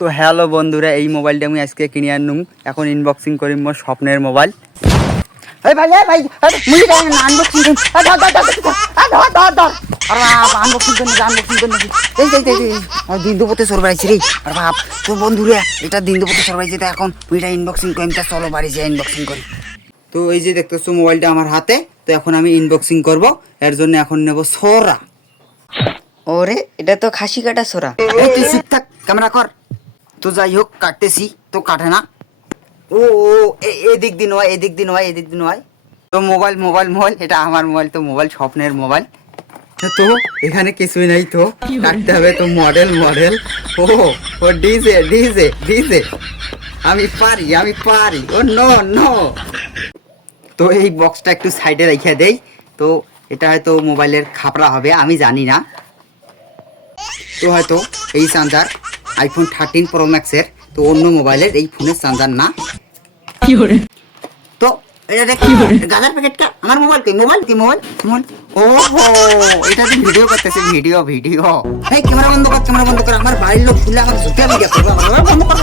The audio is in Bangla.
তো হ্যালো বন্ধুরা, এই মোবাইলটা আমি আজকে কিনে আনুম। এখন ইনবক্সিং করি মোর স্বপ্নের মোবাইল। এই ভাই মুই আনবক্সিং করি। আনবক্সিং করি এই দিনদুপতে সরবাইছি রে। আর বাপ তো বন্ধুরা, এটা দিনদুপতে সরবাইছি। তো এখন এটা ইনবক্সিং করি। চলো বাড়ি যাই ইনবক্সিং করি। তো এই যে দেখতেছো মোবাইলটা আমার হাতে। তো এখন আমি ইনবক্সিং করব। এর জন্য এখন নেব সোরা। ওরে, এটা তো খাসি কাটা সোরা। এই তুই চুপ থাক, ক্যামেরা কর। তো যাই হোক, কাটতেছি তো কাটে না। ও ও এদিক দিন হয়, এদিক দিন হয়, এদিক দিন হয়। তো মোবাইল এটা আমার মোবাইল। তো মোবাইল স্বপ্নের মোবাইল। তো এখানে কিছুই নাই, তো কাটতে হবে। তো মডেল ও ডিজে আমি পারি ও নো। তো এই বক্সটা একটু সাইডে রেখে দেই। তো এটা হয়তো মোবাইলের খাপড়া হবে, আমি জানি না। তো হয়তো এই চার্জার আইফোন 13 প্রো ম্যাক্সের। তো অন্য মোবাইলের এই ফোনের চার্জার না। তো এটা দেখ, গাজার প্যাকেটটা আমার মোবাইল মোবাইল ওহো, এটা তো ভিডিও করতেছে। ভিডিও এই ক্যামেরা বন্ধ কর। আমার বাড়ির লোক শুনলে আমার ভিডিও করবে। বন্ধ কর।